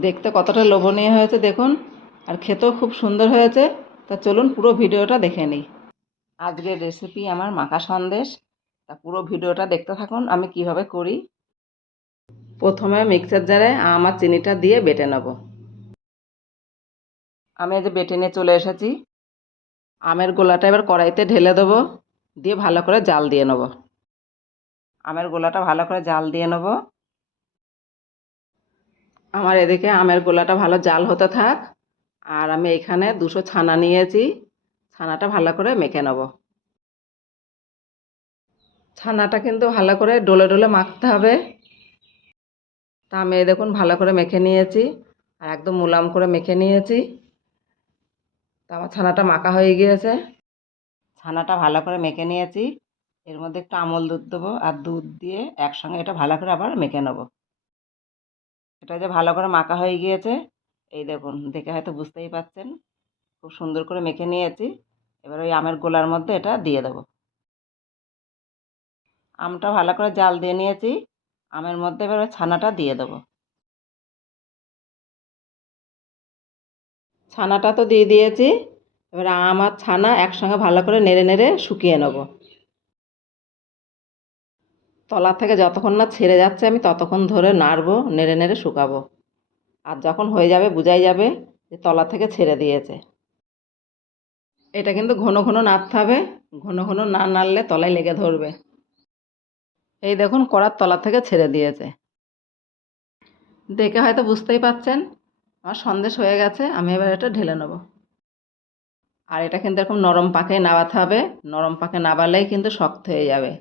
দেখতে কতটা লোভনীয় হয়েছে দেখুন। আর খেতেও খুব সুন্দর হয়েছে। তা চলুন পুরো ভিডিওটা দেখে নিই। আজকের রেসিপি আমার মাখা সন্দেশ। তা পুরো ভিডিওটা দেখতে থাকুন, আমি কীভাবে করি। প্রথমে মিক্সার জারে আমার চিনিটা দিয়ে বেটে নেব। আমি যে বেটে নিয়ে চলে এসেছি। আমের গোলাটা এবার কড়াইতে ঢেলে দেবো। দিয়ে ভালো করে জাল দিয়ে নেব। আমের গোলাটা ভালো করে জাল দিয়ে নেব। আমার এদিকে আমের গোলাটা ভালো জাল হতে থাক। আর আমি এখানে দুশো ছানা নিয়েছি। ছানাটা ভালো করে মেখে নেব। ছানাটা কিন্তু ভালো করে ডোলে ডলে মাখতে হবে। তা আমি দেখুন ভালো করে মেখে নিয়েছি। আর একদম মুলাম করে মেখে নিয়েছি। তা আমার ছানাটা মাখা হয়ে গিয়েছে। ছানাটা ভালো করে মেখে নিয়েছি। এর মধ্যে একটু আমল দুধ দেবো। আর দুধ দিয়ে একসঙ্গে এটা ভালো করে আবার মেখে নেব। এটা যে ভালো করে মাখা হয়ে গিয়েছে, এই দেখুন, দেখে হয়তো বুঝতেই পাচ্ছেন। খুব সুন্দর করে মেখে নিয়েছি। এবার ওই আমের গোলার মধ্যে এটা দিয়ে দেবো। আমটা ভালো করে জাল দিয়ে নিয়েছি। আমের মধ্যে এবার ওই ছানাটা দিয়ে দেবো। ছানাটা তো দিয়ে দিয়েছি। এবার আম আর ছানা একসঙ্গে ভালো করে নেড়ে নেড়ে শুকিয়ে নেব। তলা থেকে যতক্ষণ না ছেড়ে যাচ্ছে আমি ততক্ষণ ধরে নাড়বো, নেড়ে নেড়ে শুকাবো। আর যখন হয়ে যাবে বুঝাই যাবে যে তলা থেকে ছেড়ে দিয়েছে। এটা কিন্তু ঘন ঘন নাড়তে হবে, ঘন ঘন না নাড়লে তলায় লেগে ধরবে। এই দেখুন কড়ার তলা থেকে ছেড়ে দিয়েছে। দেখে হয়তো বুঝতেই পাচ্ছেন, আমার সন্দেশ হয়ে গেছে, আমি এবার এটা ঢেলে নেব। আর এটা কিন্তু এরকম নরম পাকে নাবাতে হবে, নরম পাকে নাবালেই কিন্তু শক্ত হয়ে যাবে।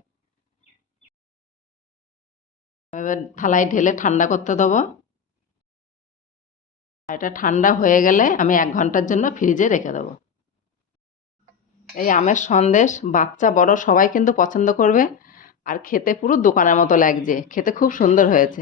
এবার থালায় ঢেলে ঠান্ডা করতে দেবো। এটা ঠান্ডা হয়ে গেলে আমি এক ঘণ্টার জন্য ফ্রিজে রেখে দেবো। এই আমের সন্দেশ বাচ্চা, বড় সবাই কিন্তু পছন্দ করবে। আর খেতে পুরো দোকানের মতো লাগছে। খেতে খুব সুন্দর হয়েছে।